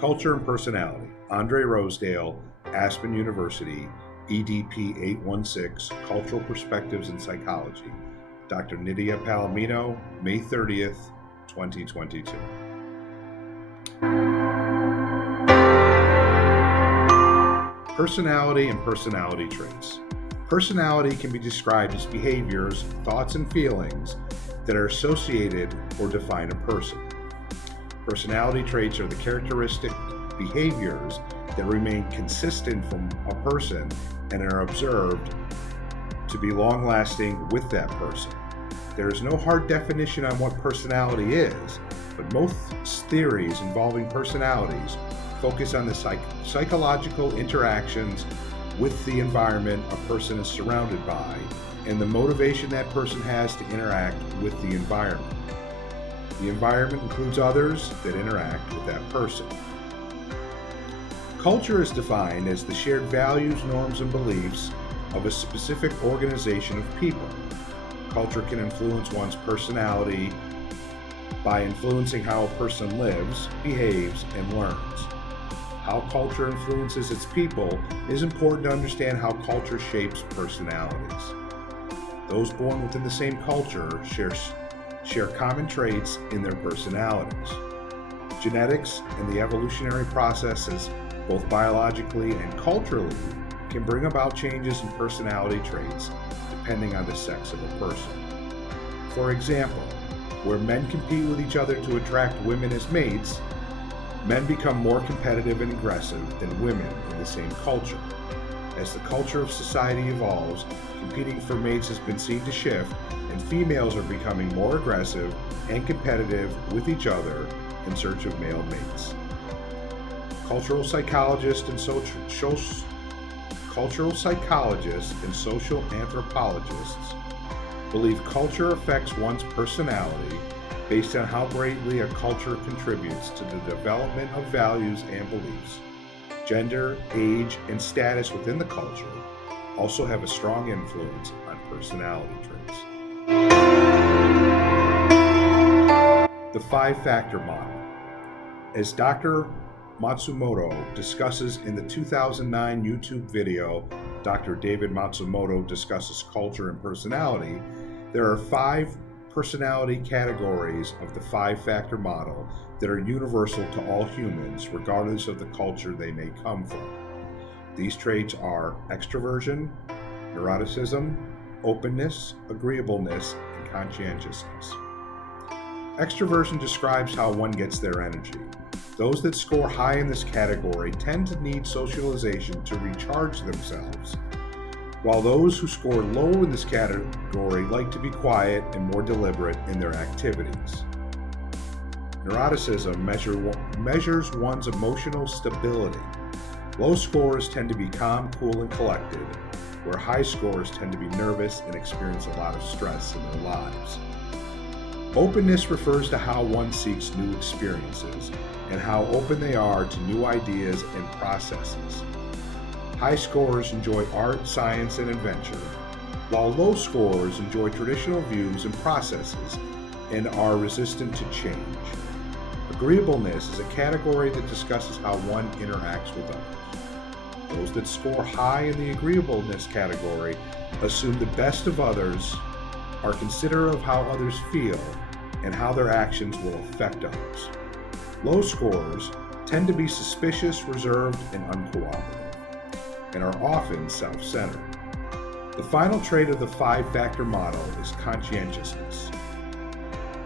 Culture and Personality. Andre Rosedale, Aspen University, EDP 816, Cultural Perspectives in Psychology. Dr. Nydia Palomino, May 30th, 2022. Personality and personality traits. Personality can be described as behaviors, thoughts, and feelings that are associated or define a person. Personality traits are the characteristic behaviors that remain consistent from a person and are observed to be long-lasting with that person. There is no hard definition on what personality is, but most theories involving personalities focus on the psychological interactions with the environment a person is surrounded by and the motivation that person has to interact with the environment. The environment includes others that interact with that person. Culture is defined as the shared values, norms, and beliefs of a specific organization of people. Culture can influence one's personality by influencing how a person lives, behaves, and learns. How culture influences its people is important to understand how culture shapes personalities. Those born within the same culture share common traits in their personalities. Genetics and the evolutionary processes, both biologically and culturally, can bring about changes in personality traits depending on the sex of a person. For example, where men compete with each other to attract women as mates, men become more competitive and aggressive than women in the same culture. As the culture of society evolves, competing for mates has been seen to shift, and females are becoming more aggressive and competitive with each other in search of male mates. Cultural psychologists and social anthropologists believe culture affects one's personality based on how greatly a culture contributes to the development of values and beliefs. Gender, age, and status within the culture also have a strong influence on personality traits. The five-factor model. As Dr. Matsumoto discusses in the 2009 YouTube video, Dr. David Matsumoto discusses culture and personality, there are 5 personality categories of the five-factor model that are universal to all humans, regardless of the culture they may come from. These traits are extroversion, neuroticism, openness, agreeableness, and conscientiousness. Extroversion describes how one gets their energy. Those that score high in this category tend to need socialization to recharge themselves, while those who score low in this category like to be quiet and more deliberate in their activities. Neuroticism measures one's emotional stability. Low scores tend to be calm, cool, and collected, where high scores tend to be nervous and experience a lot of stress in their lives. Openness refers to how one seeks new experiences and how open they are to new ideas and processes. High scorers enjoy art, science, and adventure, while low scorers enjoy traditional views and processes and are resistant to change. Agreeableness is a category that discusses how one interacts with others. Those that score high in the agreeableness category assume the best of others, are considerate of how others feel, and how their actions will affect others. Low scorers tend to be suspicious, reserved, and uncooperative, and are often self-centered. The final trait of the five-factor model is conscientiousness.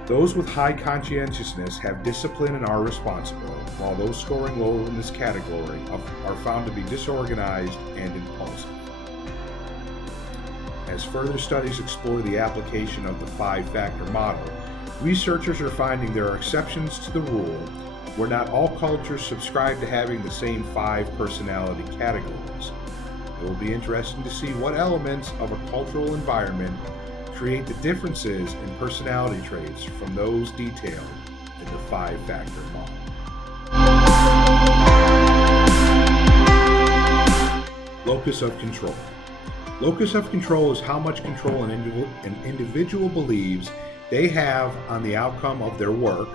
Those with high conscientiousness have discipline and are responsible, while those scoring low in this category are found to be disorganized and impulsive. As further studies explore the application of the five-factor model, researchers are finding there are exceptions to the rule where not all cultures subscribe to having the same 5 personality categories. It will be interesting to see what elements of a cultural environment create the differences in personality traits from those detailed in the five-factor model. Locus of control. Locus of control is how much control an individual believes they have on the outcome of their work,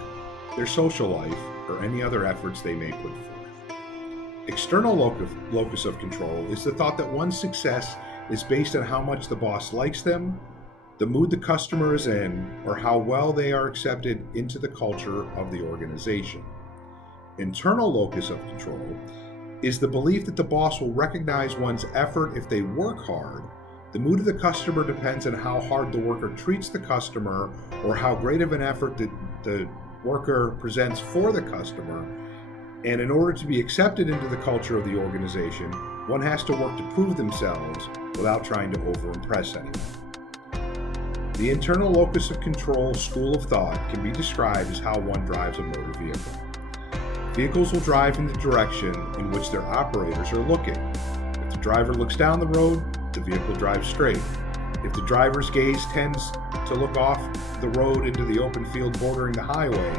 their social life, or any other efforts they may put forth. External locus of control is the thought that one's success is based on how much the boss likes them, the mood the customer is in, or how well they are accepted into the culture of the organization. Internal locus of control is the belief that the boss will recognize one's effort if they work hard. The mood of the customer depends on how hard the worker treats the customer or how great of an effort the worker presents for the customer. And in order to be accepted into the culture of the organization, one has to work to prove themselves without trying to over-impress anyone. The internal locus of control school of thought can be described as how one drives a motor vehicle. Vehicles will drive in the direction in which their operators are looking. If the driver looks down the road, the vehicle drives straight. If the driver's gaze tends to look off the road into the open field bordering the highway,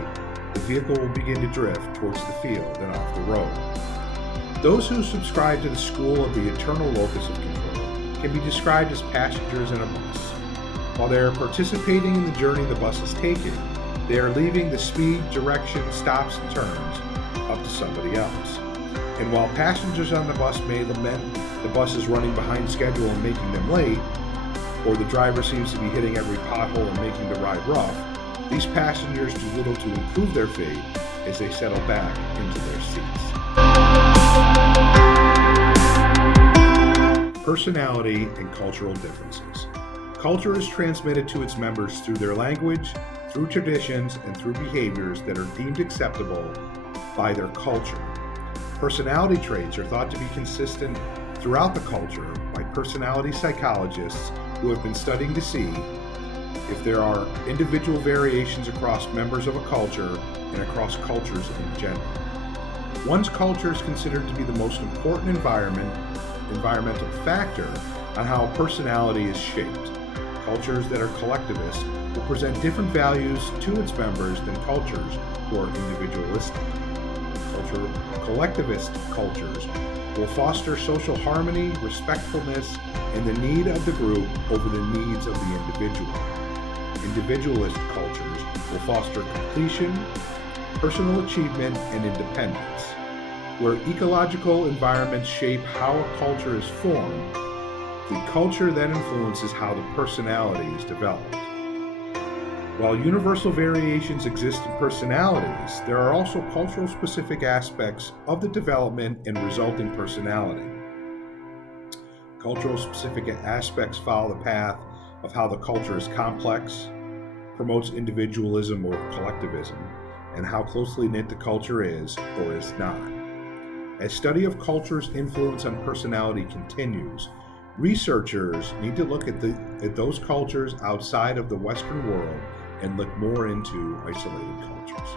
the vehicle will begin to drift towards the field and off the road. Those who subscribe to the school of the internal locus of control can be described as passengers in a bus. While they are participating in the journey the bus is taking, they are leaving the speed, direction, stops, and turns up to somebody else. And while passengers on the bus may lament the bus is running behind schedule and making them late, or the driver seems to be hitting every pothole and making the ride rough, these passengers do little to improve their fate as they settle back into their seats. Personality and cultural differences. Culture is transmitted to its members through their language, through traditions, and through behaviors that are deemed acceptable by their culture. Personality traits are thought to be consistent throughout the culture by personality psychologists who have been studying to see if there are individual variations across members of a culture and across cultures in general. One's culture is considered to be the most important environmental factor on how a personality is shaped. Cultures that are collectivist will present different values to its members than cultures who are individualistic. Collectivist cultures will foster social harmony, respectfulness, and the need of the group over the needs of the individual. Individualist cultures will foster completion, personal achievement, and independence. Where ecological environments shape how a culture is formed, the culture then influences how the personality is developed. While universal variations exist in personalities, there are also cultural specific aspects of the development and resulting personality. Cultural specific aspects follow the path of how the culture is complex, promotes individualism or collectivism, and how closely knit the culture is or is not. As study of culture's influence on personality continues, researchers need to look at those cultures outside of the Western world and look more into isolated cultures.